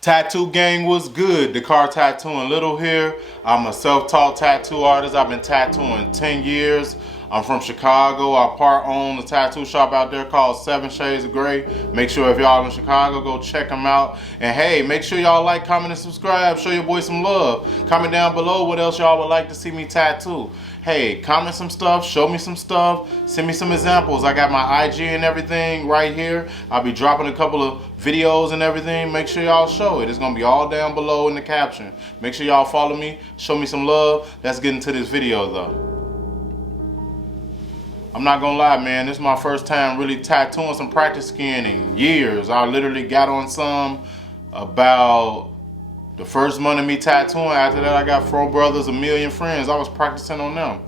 Tattoo gang was good. Dakar Tattooing Little here. I'm a self-taught tattoo artist. I've been tattooing 10 years. I'm from Chicago. I part own a tattoo shop out there called 7 Shades of Grey. Make sure if y'all in Chicago, go check them out. And hey, make sure y'all like, comment, and subscribe. Show your boy some love. Comment down below what else y'all would like to see me tattoo. Hey, comment some stuff, show me some stuff, send me some examples. I got my IG and everything right here. I'll be dropping a couple of videos and everything. Make sure y'all show it. It's gonna be all down below in the caption. Make sure y'all follow me, show me some love. Let's get into this video though. I'm not gonna lie, man, this is my first time really tattooing some practice skin in years. I literally got on some about the first month of me tattooing. After that, I got 4 brothers, a million friends. I was practicing on them.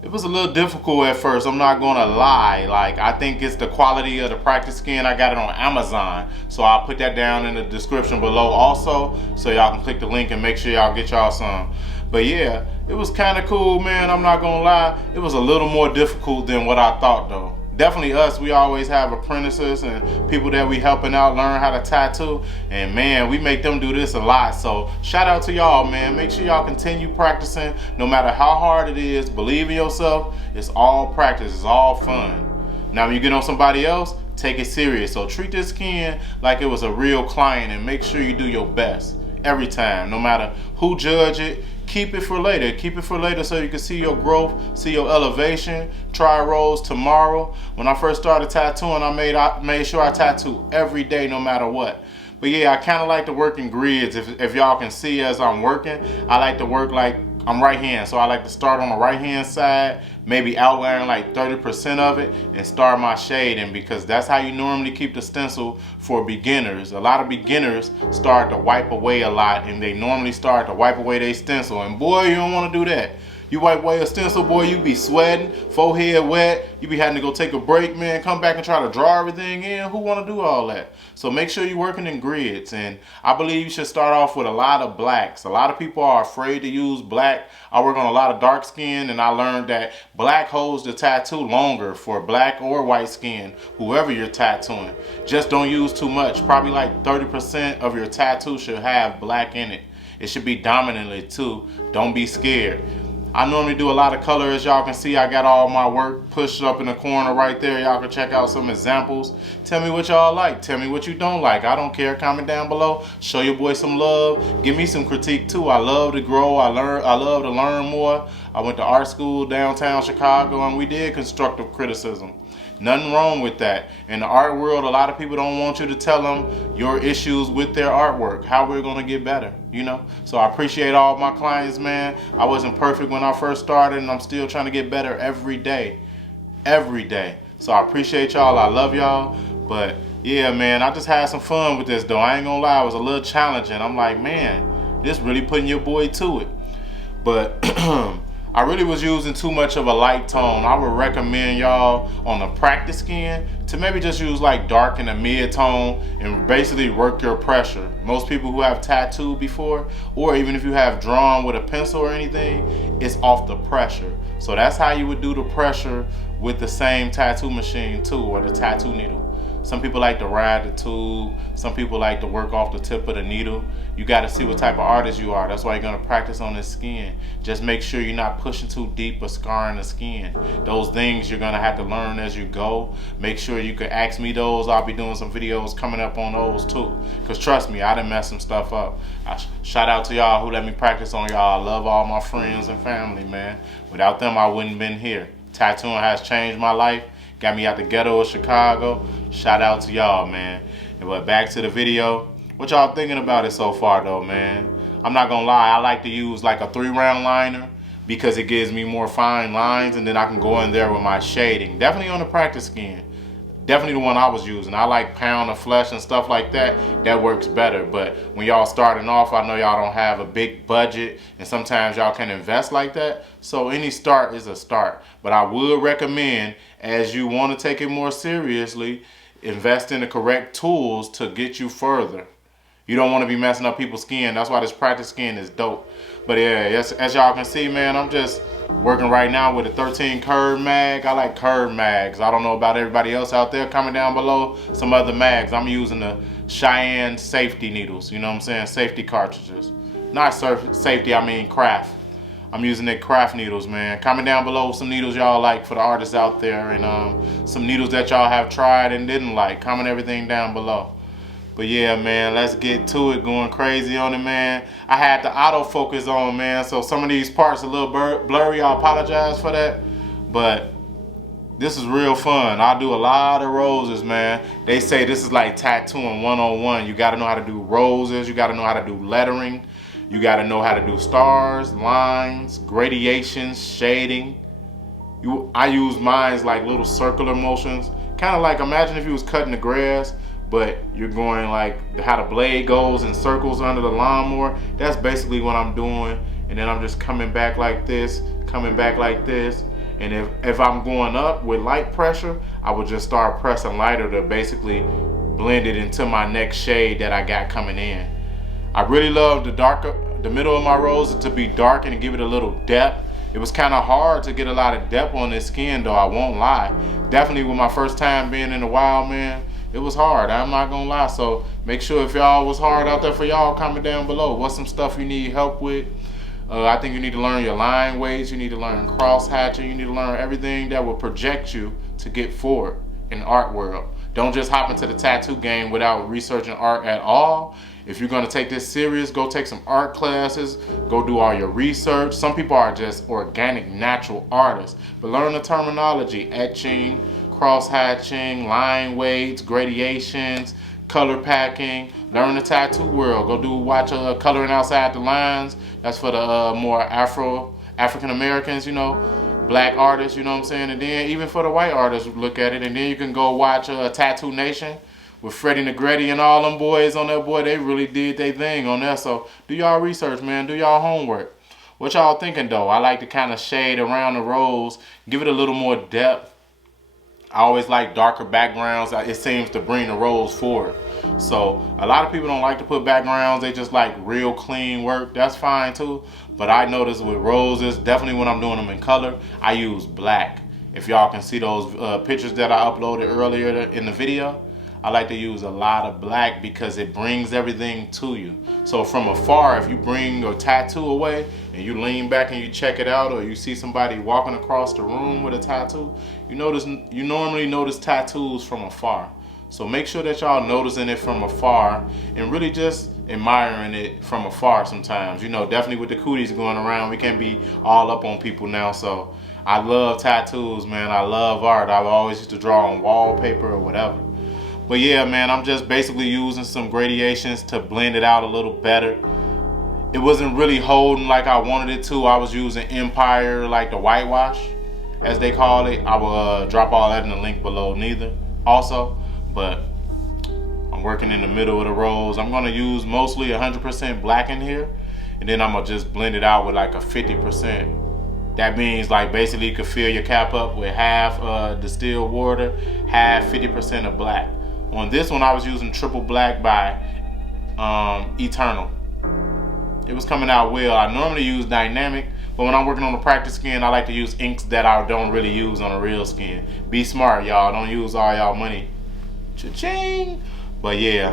It was a little difficult at first, I'm not gonna lie. Like, I think it's the quality of the practice skin. I got it on Amazon. So I'll put that down in the description below also, so y'all can click the link and make sure y'all get y'all some. But yeah, it was kind of cool, man. I'm not gonna lie. It was a little more difficult than what I thought though. Definitely us, we always have apprentices and people that we helping out learn how to tattoo. And man, we make them do this a lot. So shout out to y'all, man. Make sure y'all continue practicing no matter how hard it is. Believe in yourself. It's all practice. It's all fun. Now when you get on somebody else, take it serious. So treat this skin like it was a real client and make sure you do your best every time. No matter who judge it, keep it for later. Keep it for later so you can see your growth, see your elevation. Try rolls tomorrow. When I first started tattooing, I made sure I tattoo every day no matter what. But yeah, I kind of like to work in grids. If y'all can see as I'm working, I like to work like I'm right hand. So I like to start on the right hand side, maybe outline like 30% of it and start my shading, because that's how you normally keep the stencil for beginners. A lot of beginners start to wipe away a lot and they normally start to wipe away their stencil. And boy, you don't want to do that. You wipe away a stencil, boy, you be sweating, forehead wet, you be having to go take a break, man, come back and try to draw everything in. Who want to do all that? So make sure you're working in grids, and I believe you should start off with a lot of blacks. A lot of people are afraid to use black. I work on a lot of dark skin, and I learned that black holds the tattoo longer for black or white skin, whoever you're tattooing. Just don't use too much. Probably like 30% of your tattoo should have black in it. It should be dominantly too. Don't be scared. I normally do a lot of color. As y'all can see, I got all my work pushed up in the corner right there. Y'all can check out some examples. Tell me what y'all like. Tell me what you don't like. I don't care. Comment down below. Show your boy some love. Give me some critique too. I love to grow. I love to learn more. I went to art school downtown Chicago and we did constructive criticism. Nothing wrong with that. In the art world, a lot of people don't want you to tell them your issues with their artwork, how we're going to get better, you know? So I appreciate all my clients, man. I wasn't perfect when I first started, and I'm still trying to get better every day. Every day. So I appreciate y'all. I love y'all. But yeah, man, I just had some fun with this, though. I ain't going to lie. It was a little challenging. I'm like, man, this really putting your boy to it. But I really was using too much of a light tone. I would recommend y'all on the practice skin to maybe just use like dark and a mid-tone and basically work your pressure. Most people who have tattooed before, or even if you have drawn with a pencil or anything, it's off the pressure. So that's how you would do the pressure with the same tattoo machine too, or the tattoo needle. Some people like to ride the tube. Some people like to work off the tip of the needle. You got to see what type of artist you are. That's why you're going to practice on the skin. Just make sure you're not pushing too deep or scarring the skin. Those things you're going to have to learn as you go. Make sure you can ask me those. I'll be doing some videos coming up on those too. Because trust me, I done messed some stuff up. Shout out to y'all who let me practice on y'all. I love all my friends and family, man. Without them, I wouldn't have been here. Tattooing has changed my life. Got me out the ghetto of Chicago. Shout out to y'all, man. But back to the video. What y'all thinking about it so far, though, man? I'm not gonna lie. I like to use like a 3-round liner because it gives me more fine lines, and then I can go in there with my shading. Definitely on the practice skin. Definitely the one I was using. I like pound of flesh and stuff like that. That works better. But when y'all starting off, I know y'all don't have a big budget, and sometimes y'all can invest like that. So any start is a start. But I would recommend, as you want to take it more seriously, invest in the correct tools to get you further. You don't want to be messing up people's skin. That's why this practice skin is dope. But yeah, as y'all can see, man, I'm just Working right now with a 13 curve mag. I like curve mags. I don't know about everybody else out there. Comment down below some other mags. I'm using the Cheyenne safety needles. You know what I'm saying? Safety cartridges. Not safety, I mean craft. I'm using the craft needles, man. Comment down below some needles y'all like for the artists out there, and some needles that y'all have tried and didn't like. Comment everything down below. But yeah, man, let's get to it. Going crazy on it, man. I had the autofocus on, man, so some of these parts a little blurry. I apologize for that, but this is real fun. I do a lot of roses, man. They say this is like tattooing 101. You got to know how to do roses. You got to know how to do lettering. You got to know how to do stars, lines, gradations, shading. I use mines like little circular motions. Kind of like, imagine if you was cutting the grass, but you're going like how the blade goes in circles under the lawnmower. That's basically what I'm doing. And then I'm just coming back like this, coming back like this. And if I'm going up with light pressure, I would just start pressing lighter to basically blend it into my next shade that I got coming in. I really love the middle of my roses to be dark and give it a little depth. It was kind of hard to get a lot of depth on this skin though, I won't lie. Definitely with my first time being in the wild, man, it was hard, I'm not gonna lie. So make sure if y'all was hard out there for y'all, comment down below. What's some stuff you need help with? I think you need to learn your line weights, you need to learn cross hatching, you need to learn everything that will project you to get forward in the art world. Don't just hop into the tattoo game without researching art at all. If you're gonna take this serious, go take some art classes, go do all your research. Some people are just organic, natural artists, but learn the terminology, etching, cross hatching, line weights, gradations, color packing. Learn the tattoo world. Go watch Coloring Outside the Lines. That's for the more African Americans, you know, black artists, you know what I'm saying? And then even for the white artists, look at it. And then you can go watch Tattoo Nation with Freddie Negretti and all them boys on there. Boy, they really did their thing on there. So do y'all research, man. Do y'all homework. What y'all thinking though? I like to kind of shade around the rose, give it a little more depth. I always like darker backgrounds. It seems to bring the rose forward. So a lot of people don't like to put backgrounds. They just like real clean work. That's fine too. But I notice with roses, definitely when I'm doing them in color, I use black. If y'all can see those pictures that I uploaded earlier in the video, I like to use a lot of black because it brings everything to you. So from afar, if you bring your tattoo away and you lean back and you check it out, or you see somebody walking across the room with a tattoo, you normally notice tattoos from afar. So make sure that y'all noticing it from afar and really just admiring it from afar sometimes. You know, definitely with the cooties going around, we can't be all up on people now. So I love tattoos, man. I love art. I've always used to draw on wallpaper or whatever. But yeah, man, I'm just basically using some gradations to blend it out a little better. It wasn't really holding like I wanted it to. I was using Empire, like the whitewash, as they call it. I will drop all that in the link below also. But I'm working in the middle of the rose. I'm gonna use mostly 100% black in here, and then I'm gonna just blend it out with like a 50%. That means like basically you could fill your cap up with half distilled water, half 50% of black. On this one, I was using triple black by Eternal. It was coming out well. I normally use dynamic, but when I'm working on a practice skin, I like to use inks that I don't really use on a real skin. Be smart, y'all. Don't use all y'all money. Cha-ching! But yeah,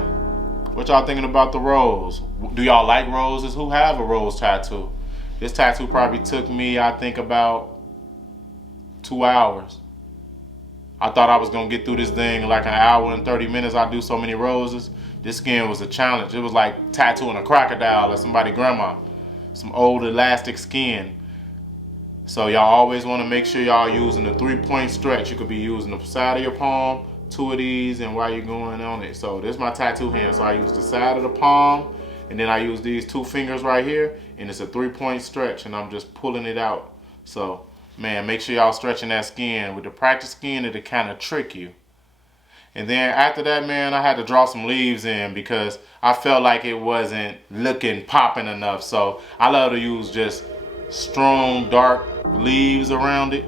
what y'all thinking about the rose? Do y'all like roses? Who have a rose tattoo? This tattoo probably took me, I think, about 2 hours. I thought I was gonna get through this thing in like an hour and 30 minutes. I do so many roses. This skin was a challenge. It was like tattooing a crocodile or somebody's grandma. Some old elastic skin. So y'all always wanna make sure y'all using the 3-point stretch. You could be using the side of your palm, 2 of these, and while you're going on it. So this is my tattoo hand. So I use the side of the palm, and then I use these 2 fingers right here, and it's a 3-point stretch, and I'm just pulling it out. So man, make sure y'all stretching that skin. With the practice skin, it'll kind of trick you. And then after that, man, I had to draw some leaves in because I felt like it wasn't looking popping enough. So I love to use just strong, dark leaves around it.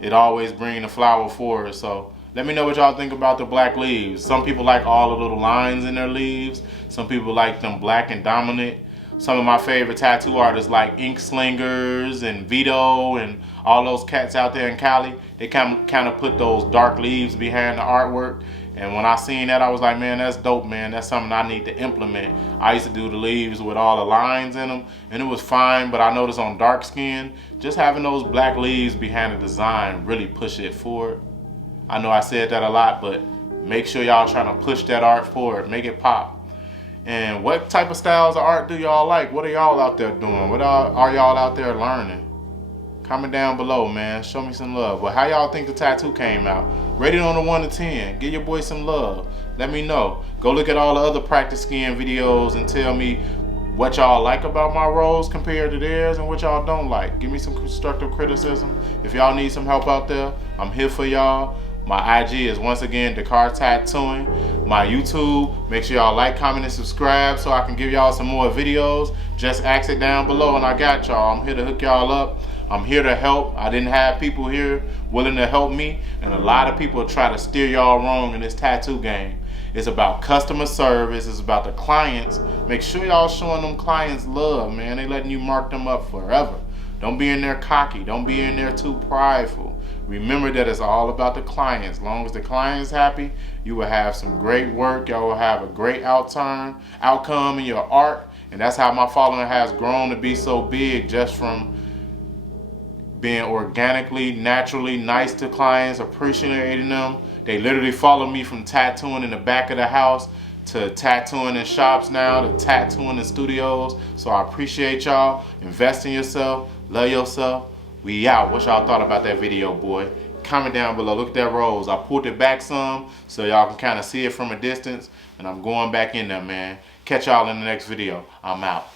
It always brings the flower forward. So let me know what y'all think about the black leaves. Some people like all the little lines in their leaves. Some people like them black and dominant. some of my favorite tattoo artists like Ink Slingers and Vito and all those cats out there in Cali. They kind of put those dark leaves behind the artwork. And when I seen that, I was like, man, that's dope, man. That's something I need to implement. I used to do the leaves with all the lines in them, and it was fine, but I noticed on dark skin, just having those black leaves behind the design really push it forward. I know I said that a lot, but make sure y'all trying to push that art forward, make it pop. And what type of styles of art do y'all like? What are y'all out there doing? What are y'all out there learning? Comment down below, man. Show me some love. Well, how y'all think the tattoo came out? Rate it on a 1 to 10. Give your boy some love. Let me know. Go look at all the other practice skiing videos and tell me what y'all like about my rolls compared to theirs and what y'all don't like. Give me some constructive criticism. If y'all need some help out there, I'm here for y'all. My IG is once again Dakar Tattooing. My YouTube, make sure y'all like, comment, and subscribe so I can give y'all some more videos. Just ask it down below and I got y'all. I'm here to hook y'all up. I'm here to help. I didn't have people here willing to help me, and a lot of people try to steer y'all wrong in this tattoo game. It's about customer service. It's about the clients. Make sure y'all showing them clients love, man. They letting you mark them up forever. Don't be in there cocky. Don't be in there too prideful. Remember that it's all about the clients. As long as the client's happy, you will have some great work. Y'all will have a great outcome in your art, and that's how my following has grown to be so big, just from being organically, naturally nice to clients, appreciating them. They literally follow me from tattooing in the back of the house to tattooing in shops now, to tattooing in studios. So I appreciate y'all. Invest in yourself. Love yourself. We out. What y'all thought about that video, boy? Comment down below. Look at that rose. I pulled it back some so y'all can kind of see it from a distance. And I'm going back in there, man. Catch y'all in the next video. I'm out.